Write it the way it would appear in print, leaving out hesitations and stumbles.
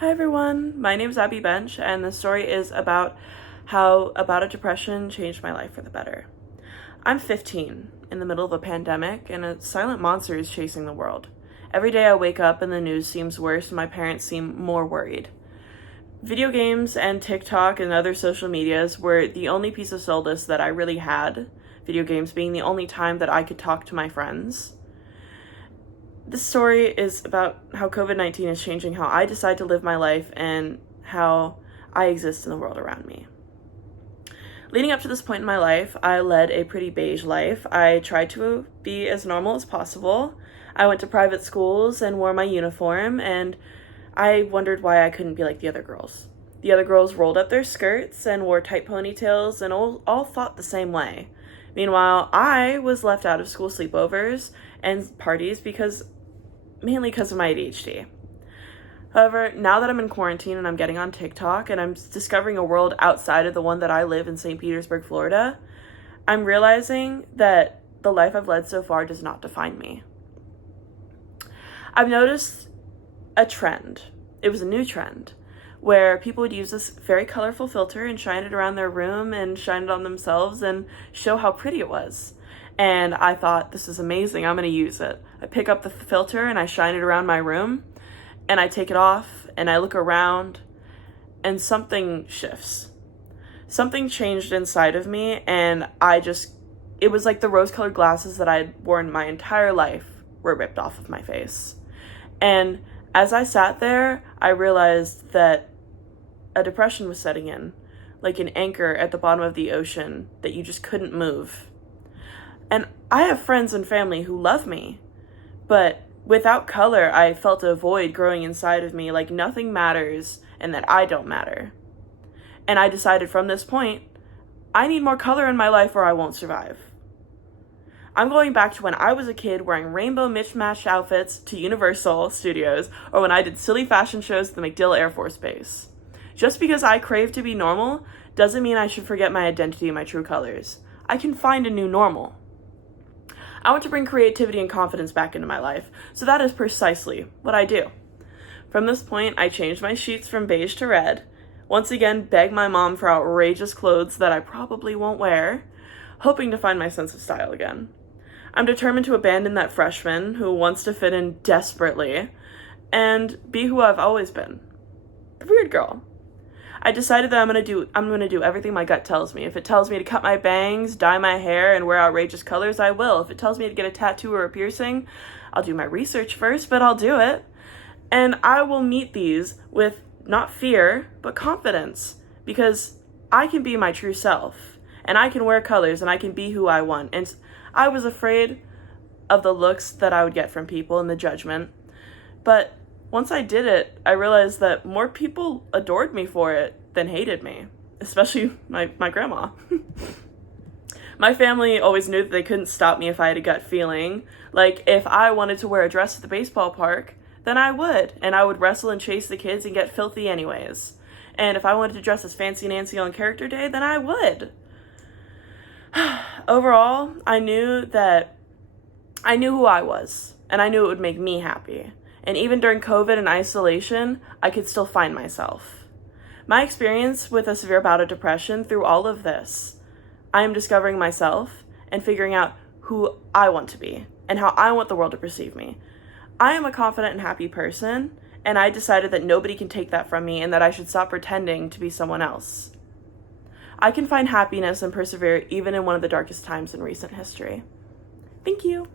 Hi everyone, my name is Abby Bench, and the story is about how a depression changed my life for the better. I'm 15, in the middle of a pandemic, and a silent monster is chasing the world. Every day I wake up and the news seems worse and my parents seem more worried. Video games and TikTok and other social medias were the only piece of solace that I really had, video games being the only time that I could talk to my friends. This story is about how COVID-19 is changing how I decide to live my life and how I exist in the world around me. Leading up to this point in my life, I led a pretty beige life. I tried to be as normal as possible. I went to private schools and wore my uniform, and I wondered why I couldn't be like the other girls. The other girls rolled up their skirts and wore tight ponytails and all thought the same way. Meanwhile, I was left out of school sleepovers and parties mainly because of my ADHD. However, now that I'm in quarantine and I'm getting on TikTok and I'm discovering a world outside of the one that I live in St. Petersburg, Florida, I'm realizing that the life I've led so far does not define me. I've noticed a trend. It was a new trend where people would use this very colorful filter and shine it around their room and shine it on themselves and show how pretty it was. And I thought, this is amazing, I'm gonna use it. I pick up the filter and I shine it around my room and I take it off and I look around and something shifts. Something changed inside of me and it was like the rose-colored glasses that I had worn my entire life were ripped off of my face. And as I sat there, I realized that a depression was setting in, like an anchor at the bottom of the ocean that you just couldn't move. And I have friends and family who love me, but without color, I felt a void growing inside of me, like nothing matters and that I don't matter. And I decided from this point, I need more color in my life or I won't survive. I'm going back to when I was a kid wearing rainbow mismatched outfits to Universal Studios, or when I did silly fashion shows at the MacDill Air Force Base. Just because I crave to be normal doesn't mean I should forget my identity and my true colors. I can find a new normal. I want to bring creativity and confidence back into my life, so that is precisely what I do. From this point, I changed my sheets from beige to red, once again begged my mom for outrageous clothes that I probably won't wear, hoping to find my sense of style again. I'm determined to abandon that freshman who wants to fit in desperately and be who I've always been, the weird girl. I decided that I'm gonna do everything my gut tells me. If it tells me to cut my bangs, dye my hair, and wear outrageous colors, I will. If it tells me to get a tattoo or a piercing, I'll do my research first, but I'll do it. And I will meet these with not fear, but confidence, because I can be my true self, and I can wear colors, and I can be who I want. And I was afraid of the looks that I would get from people and the judgment, but once I did it, I realized that more people adored me for it than hated me, especially my grandma. My family always knew that they couldn't stop me if I had a gut feeling. Like, if I wanted to wear a dress at the baseball park, then I would, and I would wrestle and chase the kids and get filthy anyways. And if I wanted to dress as Fancy Nancy on character day, then I would. Overall, I knew who I was, and I knew it would make me happy. And even during COVID and isolation, I could still find myself. My experience with a severe bout of depression through all of this, I am discovering myself and figuring out who I want to be and how I want the world to perceive me. I am a confident and happy person, and I decided that nobody can take that from me and that I should stop pretending to be someone else. I can find happiness and persevere even in one of the darkest times in recent history. Thank you.